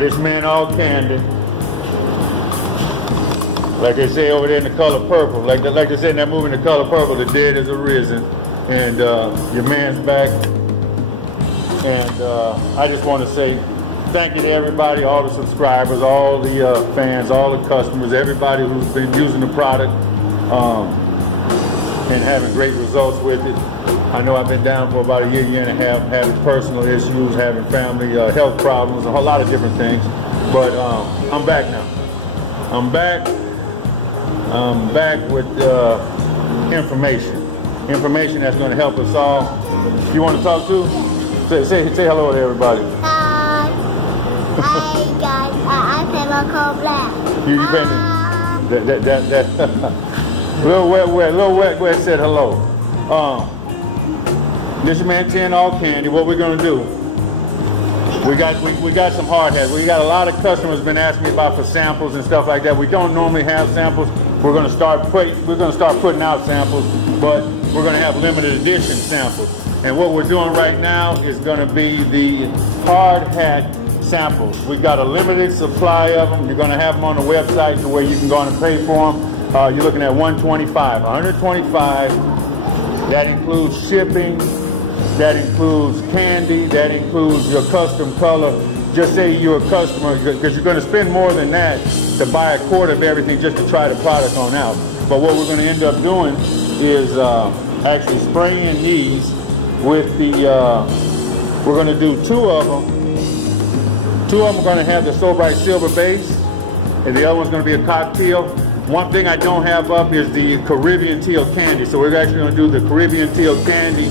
This man ALLKANDY. Like they say over there in The Color Purple. Like they say in that movie, The Color Purple, the dead is arisen. And your man's back. And I just want to say thank you to everybody, all the subscribers, all the fans, all the customers, everybody who's been using the product and having great results with it. I know I've been down for about a year and a half, having personal issues, having family health problems, a whole lot of different things. But I'm back now. I'm back with information that's going to help us all. You want to talk to? Say hello to everybody. Hi guys, I play my cold black. You painted that Lil Wet said hello. This your man 10 ALLKANDY. What we're gonna do? We got some hard hats. We got a lot of customers been asking me about for samples and stuff like that. We don't normally have samples. We're gonna start putting out samples, but we're gonna have limited edition samples. And what we're doing right now is gonna be the hard hat samples. We've got a limited supply of them. You're gonna have them on the website to where you can go on and pay for them. You're looking at $125. That includes shipping. That includes candy. That includes your custom color. Just say you're a customer, because you're going to spend more than that to buy a quart of everything just to try the product on out. But what we're going to end up doing is actually spraying these with the, we're going to do two of them. Two of them are going to have the So Bright Silver base, and the other one's going to be a cocktail. One thing I don't have up is the Carribean Teal candy. So we're actually going to do the Carribean Teal candy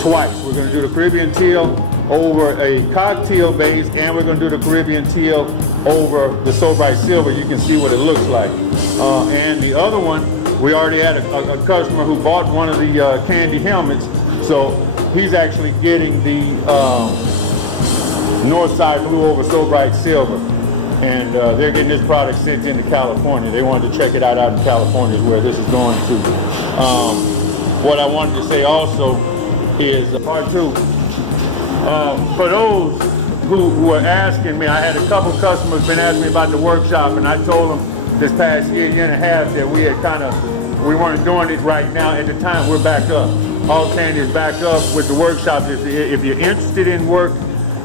twice. We're going to do the Carribean Teal over a cocktail base, and we're going to do the Carribean Teal over the So Bright Silver. You can see what it looks like. And the other one, we already had a customer who bought one of the candy helmets, so he's actually getting the Northside Blue over So Bright Silver. And they're getting this product sent into California. They wanted to check it out in California is where this is going to. What I wanted to say also is part two. For those who were asking me, I had a couple customers been asking me about the workshop, and I told them this past year and a half that we weren't doing it right now. At the time, we're back up. ALLKANDY is back up with the workshop. If you're interested in work,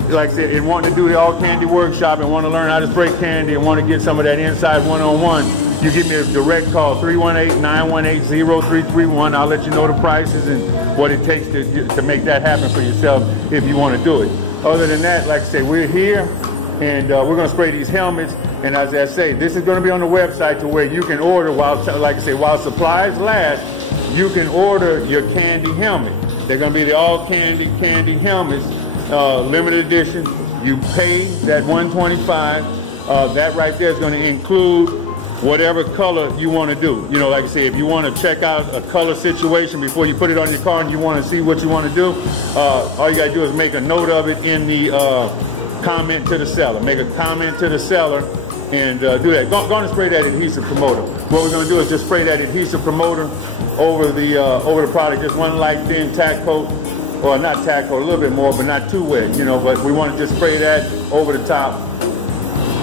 like I said, and wanting to do the ALLKANDY workshop and want to learn how to spray candy and want to get some of that inside one-on-one, you give me a direct call, 318-918-0331. I'll let you know the prices and what it takes to make that happen for yourself if you want to do it. Other than that, like I say, we're here and we're going to spray these helmets. And as I say, this is going to be on the website to where you can order, while supplies last, you can order your candy helmet. They're going to be the ALLKANDY candy helmets. Limited edition. You pay that $125. That right there is going to include whatever color you want to do. You know, like I say, if you want to check out a color situation before you put it on your car and you want to see what you want to do, all you got to do is make a note of it in the comment to the seller. Make a comment to the seller and do that. Go and spray that adhesive promoter. What we're going to do is just spray that adhesive promoter over the product. Just one light thin tack coat. Or not tack coat, a little bit more, but not too wet, you know, but we want to just spray that over the top.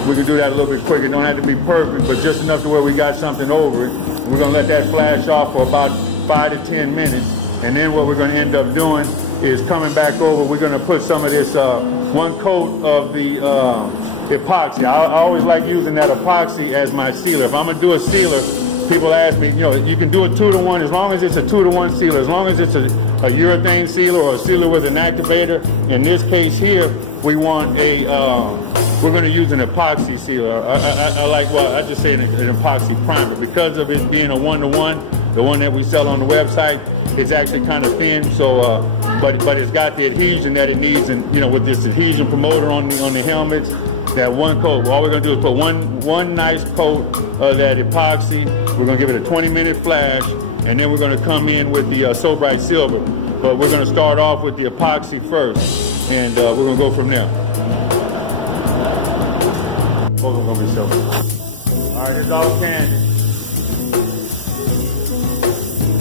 We can do that a little bit quicker. It don't have to be perfect, but just enough to where we got something over it. We're going to let that flash off for about 5 to 10 minutes. And then what we're going to end up doing is coming back over. We're going to put some of this one coat of the epoxy. I always like using that epoxy as my sealer. If I'm going to do a sealer, people ask me, you know, you can do a 2-to-1 as long as it's a 2-to-1 sealer, as long as it's a urethane sealer or a sealer with an activator. In this case here, we want a, we're going to use an epoxy sealer. I like, well, I just say an epoxy primer. Because of it being a 1-to-1, the one that we sell on the website, it's actually kind of thin, so, but it's got the adhesion that it needs, and, you know, with this adhesion promoter on the helmets, that one coat. All we're going to do is put one nice coat of that epoxy. We're going to give it a 20-minute flash, and then we're going to come in with the So Bright Silver. But we're going to start off with the epoxy first, and we're going to go from there. Both of them going to be silver. All right, it's ALLKANDY.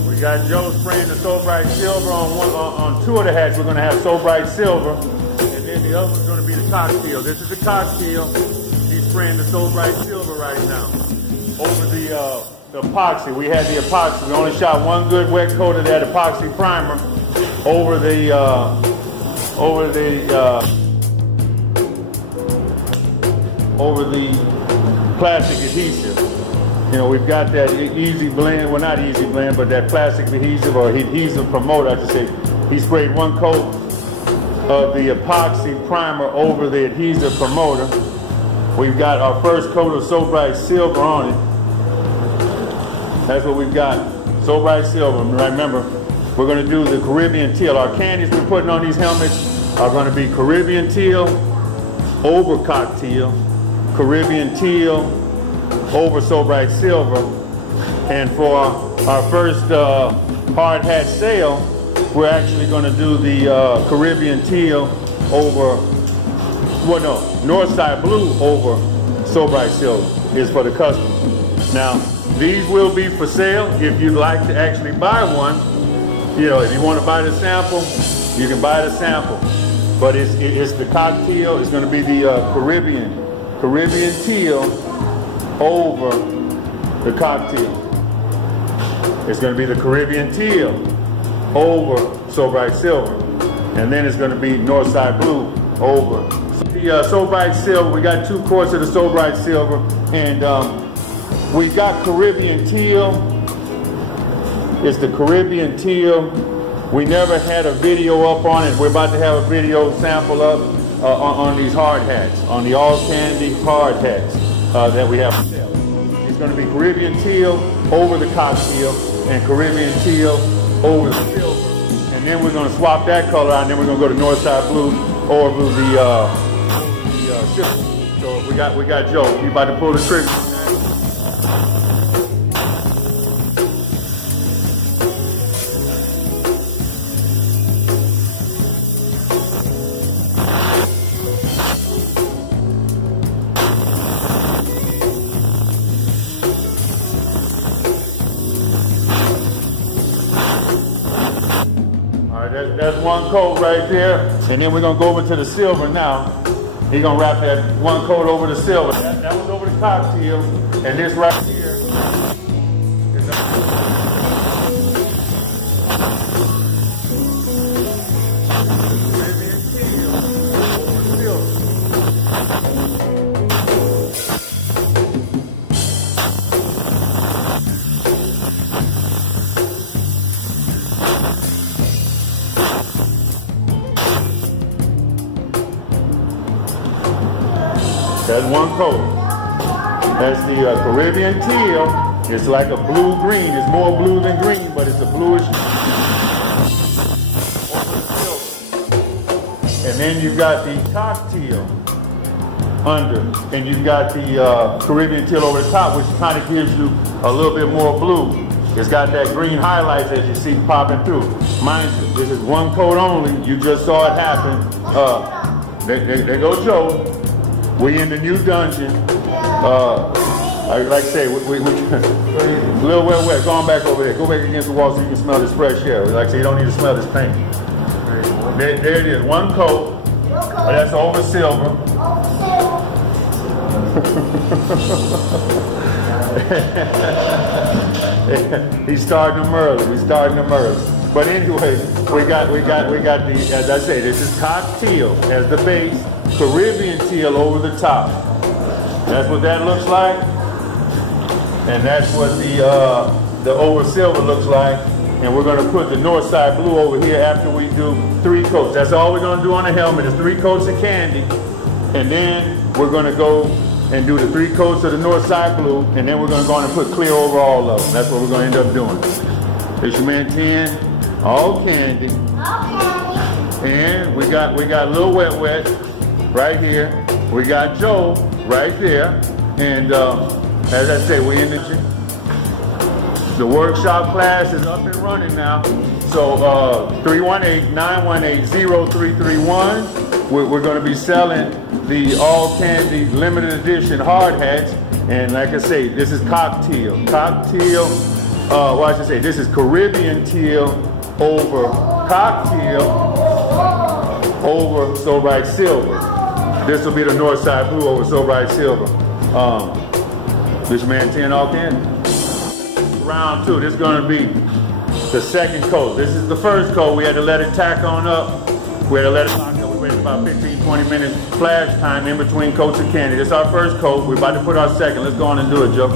We got Joe spraying the So Bright Silver on 2 of the hats. We're going to have So Bright Silver, and then the other one's going to be the cocktail. This is the cocktail. He's spraying the So Bright Silver right now. Over the epoxy. We had the epoxy. We only shot one good wet coat of that epoxy primer over the plastic adhesive. You know, we've got that easy blend, well not easy blend, but that plastic adhesive or adhesive promoter, I should say. He sprayed one coat of the epoxy primer over the adhesive promoter. We've got our first coat of So Bright Silver on it. That's what we've got, So Bright Silver. Remember, we're going to do the Caribbean Teal. Our candies we're putting on these helmets are going to be Caribbean Teal over Cocktail, Caribbean Teal over So Bright Silver. And for our first hard hat sale, we're actually going to do the Caribbean Teal over, well no, Northside Blue over So Bright Silver is for the customer. Now, these will be for sale if you'd like to actually buy one. You know, if you want to buy the sample, you can buy the sample. But it's the cocktail. It's going to be the Caribbean Teal over the cocktail. It's going to be the Caribbean Teal over So Bright Silver. And then it's going to be Northside Blue over. The So Bright Silver, we got 2 quarts of the So Bright Silver. And we got Caribbean Teal. It's the Caribbean Teal. We never had a video up on it. We're about to have a video sample up on these hard hats, on the ALLKANDY hard hats that we have for sale. It's going to be Caribbean Teal over the cocktail and Caribbean Teal over the silver. And then we're going to swap that color out, and then we're going to go to Northside Blue over the silver. So we got Joe. He's about to pull the trigger. That's one coat right there, and then we're gonna go over to the silver now. He's gonna wrap that one coat over the silver. That was over the cocktail, and this right here is That's one coat. That's the Caribbean Teal. It's like a blue-green. It's more blue than green, but it's a bluish. And then you've got the cocktail under, and you've got the Caribbean Teal over the top, which kind of gives you a little bit more blue. It's got that green highlights that you see popping through. Mind you, this is one coat only. You just saw it happen. There goes Joe. We in the new dungeon. Like I say, we a little wet. Go on back over there. Go back against the wall so you can smell this fresh air. Like I say, you don't need to smell this paint. There it is. One coat. That's over silver. He's starting them early. But anyway, we got the, as I say, this is cocktail as the base. Caribbean Teal over the top. That's what that looks like. And that's what the over silver looks like. And we're going to put the Northside Blue over here after we do 3 coats. That's all we're going to do on the helmet is 3 coats of candy. And then we're going to go and do the 3 coats of the Northside Blue. And then we're going to go on and put clear over all of them. That's what we're going to end up doing. It's your man 10, ALLKANDY. And we got a little wet. Right here, we got Joe right there, and as I say, we in the workshop class is up and running now. So 318-918-0331. We're going to be selling the ALLKANDY limited edition hard hats, and like I say, this is cocktail. Well, I should say this is Caribbean Teal over cocktail. over So Bright Silver. This will be the north side blue over So Bright Silver. This man 10 ALLKANDY. Round 2, this is going to be the second coat. This is the first coat. We had to let it tack on up. We had to let it lock up. We waited about 15-20 minutes flash time in between coats of candy. This is our first coat. We're about to put our second. Let's go on and do it, Joe.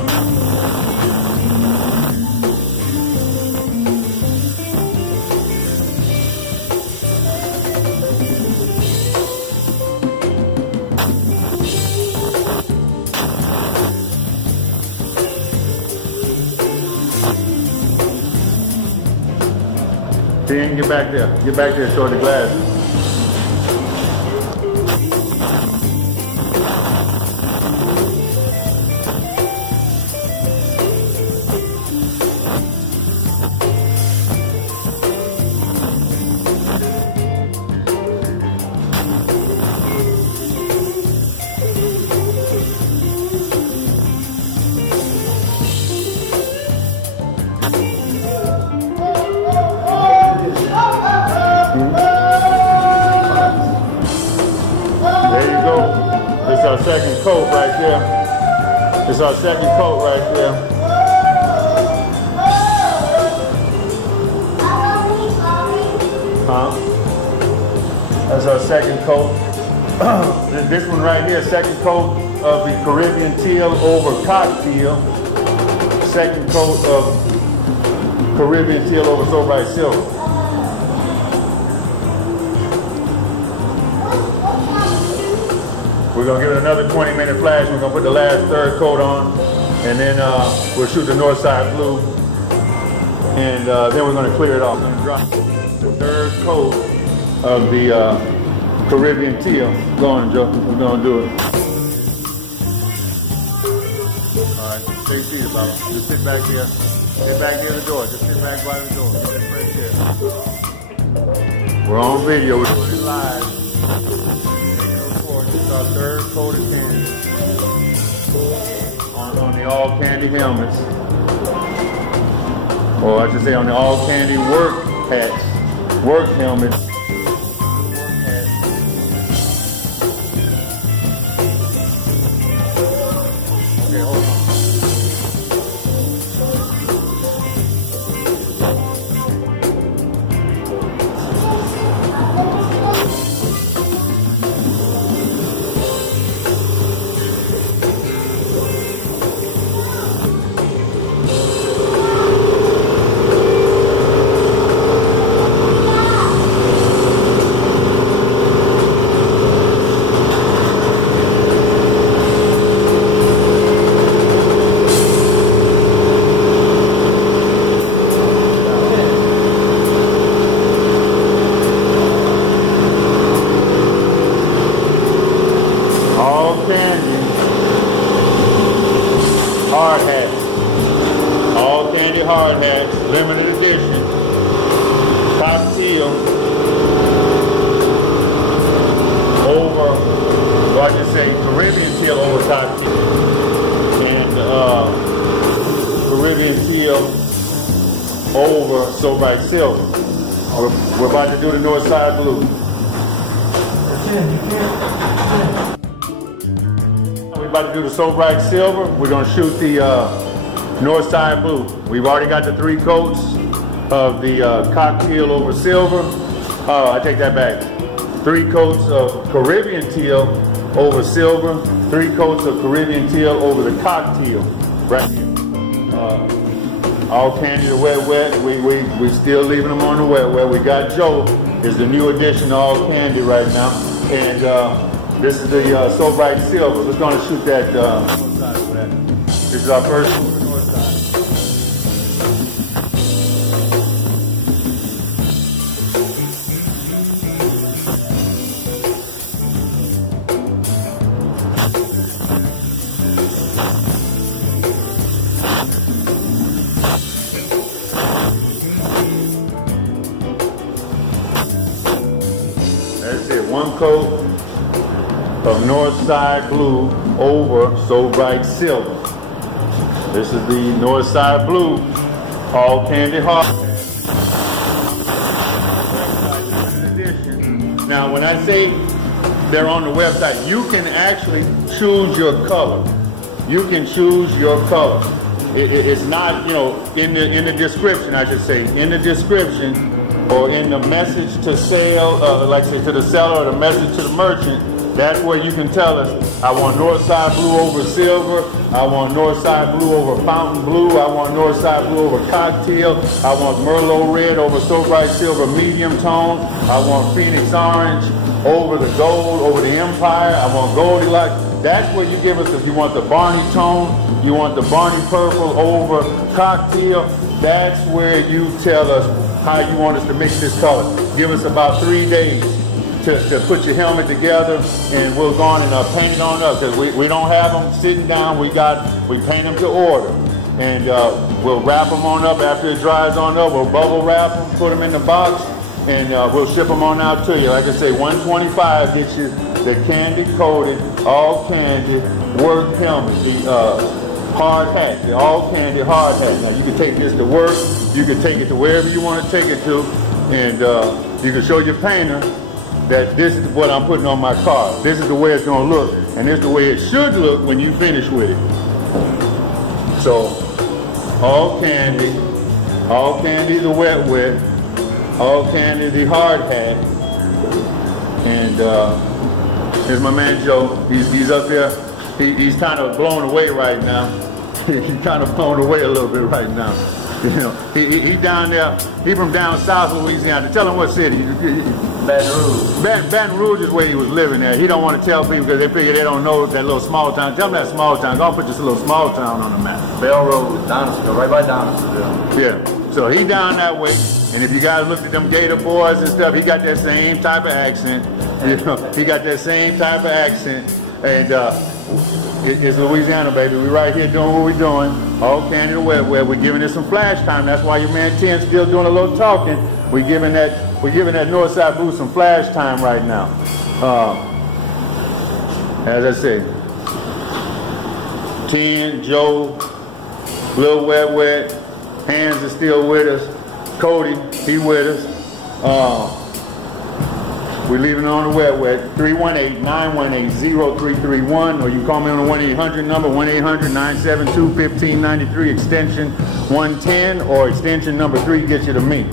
Dan, get back there. Get back there toward the glass. Our second coat right there. It's our second coat right there. That's our second coat. This one right here, second coat of the Carribean Teal over Cocktail. Second coat of Carribean Teal over So Bright Silver. We're going to give it another 20-minute flash. We're going to put the last third coat on, and then we'll shoot the north side blue, and then we're going to clear it off. We're going to drop the third coat of the Carribean Teal. Go on, Joe. We're going to do it. All right, stay seated, Baba. Just sit back here. Sit back near the door. Just sit back by the door. Get that fresh air. We're on video. We're doing it live. Our third coat of candy on the ALLKANDY helmets, or I should say on the ALLKANDY work hats, work helmets. Okay, hold on. Hard hats. ALLKANDY hard hats, limited edition. Cocktail over, well, I just say Carribean Teal over Cocktail. And Carribean Teal over So Bright Silver. We're about to do the north side blue. We're about to do the So Bright Silver. We're going to shoot the north side blue. We've already got the 3 coats of the Cocktail over silver. I take that back. 3 coats of Caribbean Teal over silver. 3 coats of Caribbean Teal over the Cocktail. Right here. ALLKANDY the wet. We still leaving them on the wet. We got Joe is the new addition to ALLKANDY right now, and this is the So Bright Silver. We're going to shoot that north side of that. This is our first one on the north side. That's it, 1 coat of north side blue over So Bright Silver. This is the north side blue, ALLKANDY hard. Now, when I say they're on the website, you can actually choose your color. You can choose your color. It's not, you know, in the description, I should say, in the description or in the message to sale, like say to the seller or the message to the merchant. That's where you can tell us, I want Northside blue over silver, I want Northside blue over fountain blue, I want Northside blue over cocktail, I want Merlot red over so bright silver medium tone, I want Phoenix orange over the gold, over the Empire, I want Goldilocks. That's where you give us, if you want the Barney tone, you want the Barney purple over cocktail, that's where you tell us how you want us to mix this color. Give us about 3 days to put your helmet together, and we'll go on and paint it on up, because we don't have them sitting down. We paint them to order, and we'll wrap them on up after it dries on up. We'll bubble wrap them, put them in the box, and we'll ship them on out to you. Like I say, $125 gets you the candy coated, all candy work helmet, the hard hat, the all candy hard hat. Now you can take this to work, you can take it to wherever you want to take it to, and you can show your painter that this is what I'm putting on my car. This is the way it's going to look, and this is the way it should look when you finish with it. So, all candy the wet, all candy the hard hat, and here's my man Joe. He's up there. He's kind of blown away right now. He's kind of blown away a little bit right now. You know, he down there. He from down south Louisiana. Tell him what city. Baton Rouge. Baton Rouge is where he was living at. He don't want to tell people because they figure they don't know that little small town. Tell them that small town. Don't put this little small town on the map. Bell Road, Donaldsonville, right by Donaldsonville. Yeah. So he down that way. And if you guys looked at them Gator boys and stuff, he got that same type of accent. You know, he got that same type of accent. And it's Louisiana, baby. We right here doing what we're doing. All candy to wet. We're giving it some flash time. That's why your man 10's still doing a little talking. We're giving that Northside Blue some flash time right now. As I say, 10, Joe, Lil Wet, Hands is still with us. Cody, he with us. We're leaving it on the wet. 318-918-0331, or you can call me on the 1-800 number, 1-800-972-1593, extension 110, or extension number 3 gets you to me.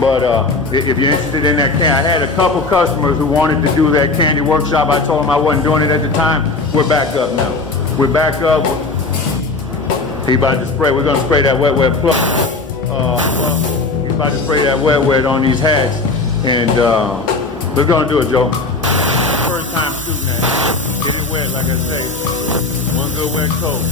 But if you're interested in that candy, I had a couple customers who wanted to do that candy workshop. I told them I wasn't doing it at the time. We're back up now. We're back up. He about to spray. We're going to spray that wet plus. He's about to spray that wet on these hats, and we're going to do it, Joe. First time shooting that. Get it wet, like I say. One good wet coat.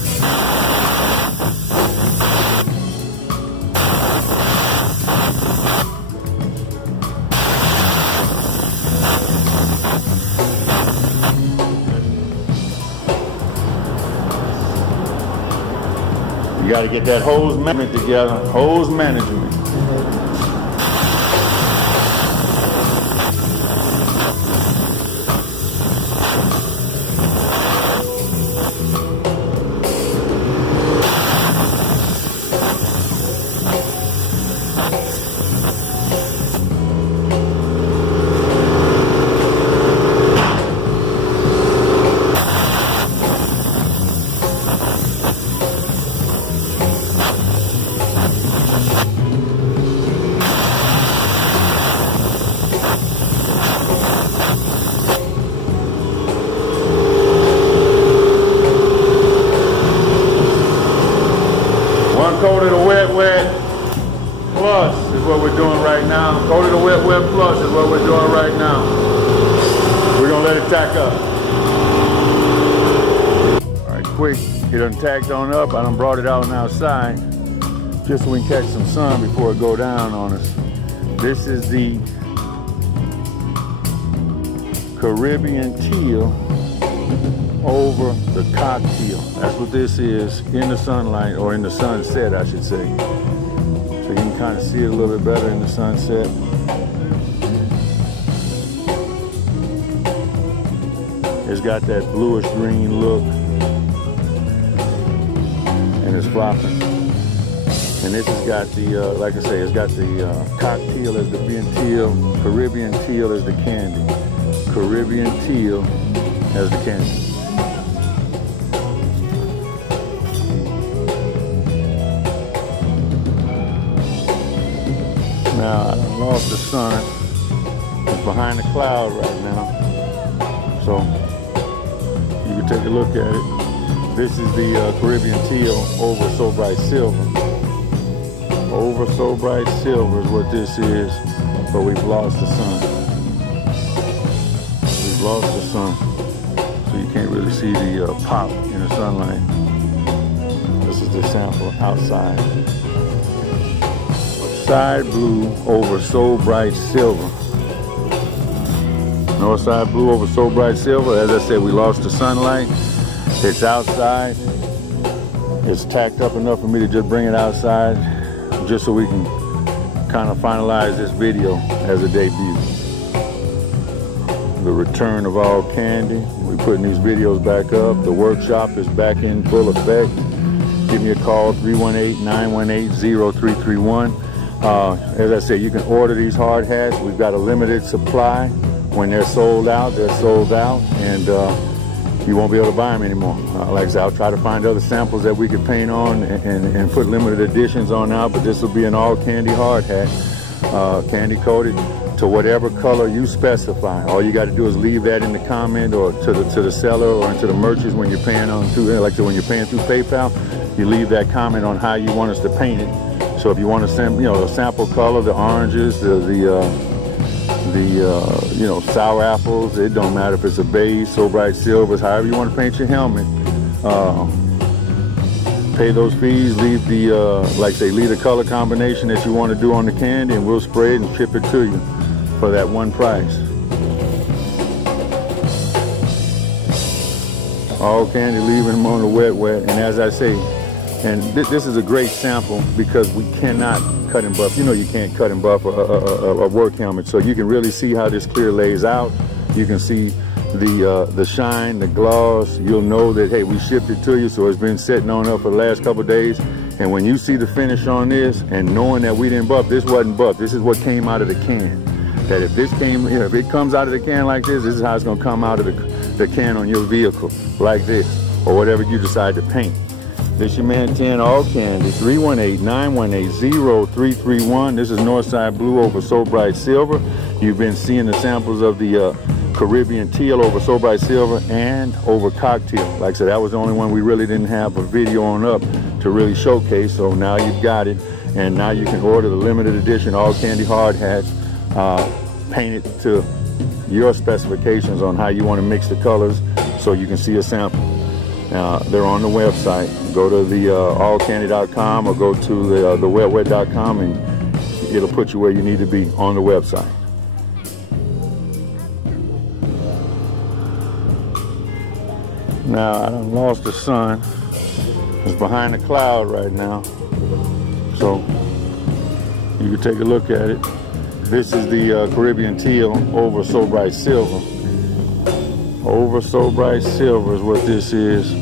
You got to get that hose management together. Hose management. Coat of the wet plus is what we're doing right now. Coat of the wet plus is what we're doing right now. We're gonna let it tack up. All right, quick, it done tacked on up. I done brought it out on outside just so we can catch some sun before it go down on us. This is the Carribean Teal over the cocktail. That's what this is in the sunlight, or in the sunset, I should say. So you can kind of see it a little bit better in the sunset. It's got that bluish green look, and it's flopping. And this has got the, like I say, it's got the cocktail as the Caribbean Teal as the candy. Carribean Teal as the candy. Now, I done lost the sun. It's behind the cloud right now. So, you can take a look at it. This is the Carribean Teal over So Bright Silver. Over So Bright Silver is what this is, but we've lost the sun. We've lost the sun. So you can't really see the pop in the sunlight. This is the sample outside. Side blue over So Bright Silver. North side blue over So Bright Silver. As I said, we lost the sunlight. It's outside. It's tacked up enough for me to just bring it outside, just so we can kind of finalize this video as a debut. The return of ALLKANDY. We're putting these videos back up. The workshop is back in full effect. Give me a call, 318-918-0331. As I said, you can order these hard hats. We've got a limited supply. When they're sold out, and you won't be able to buy them anymore. Like I said, I'll try to find other samples that we could paint on and put limited editions on out, but this will be an ALLKANDY hard hat, candy coated to whatever color you specify. All you got to do is leave that in the comment or to the seller or to the merchants when you're paying on through, like when you're paying through PayPal. You leave that comment on how you want us to paint it. So if you want to send, a sample color, the oranges, the sour apples, it don't matter if it's a beige, So Bright Silvers, however you want to paint your helmet. Pay those fees, leave the, leave the color combination that you want to do on the candy, and we'll spray it and ship it to you for that one price. ALLKANDY, leaving them on the wet, and as I say, and this is a great sample because we cannot cut and buff. You can't cut and buff a work helmet, so you can really see how this clear lays out. You can see the shine, the gloss. You'll know that, hey, we shipped it to you, so it's been sitting on up for the last couple of days. And when you see the finish on this, and knowing that we didn't buff, this wasn't buff. This is what came out of the can. That if this came, if it comes out of the can like this is how it's gonna come out of the can on your vehicle, like this, or whatever you decide to paint. This your man 10 ALLKANDY, 318-918-0331. This is Northside Blue over So Bright Silver. You've been seeing the samples of the Carribean Teal over So Bright Silver and over Cocktail. Like I said, that was the only one we really didn't have a video on up to really showcase. So now you've got it, and now you can order the limited edition ALLKANDY hard hats, painted to your specifications on how you want to mix the colors so you can see a sample. They're on the website. Go to the allkandy.com or go to the wet.com, and it'll put you where you need to be on the website. Now, I done lost the sun. It's behind the cloud right now. So, you can take a look at it. This is the Carribean Teal over So Bright Silver. Over So Bright Silver is what this is,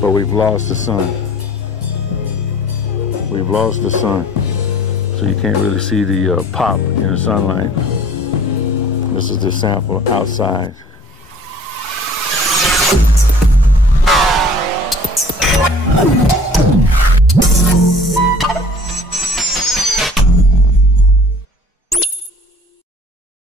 but we've lost the sun. We've lost the sun. So you can't really see the pop in the sunlight. This is the sample outside.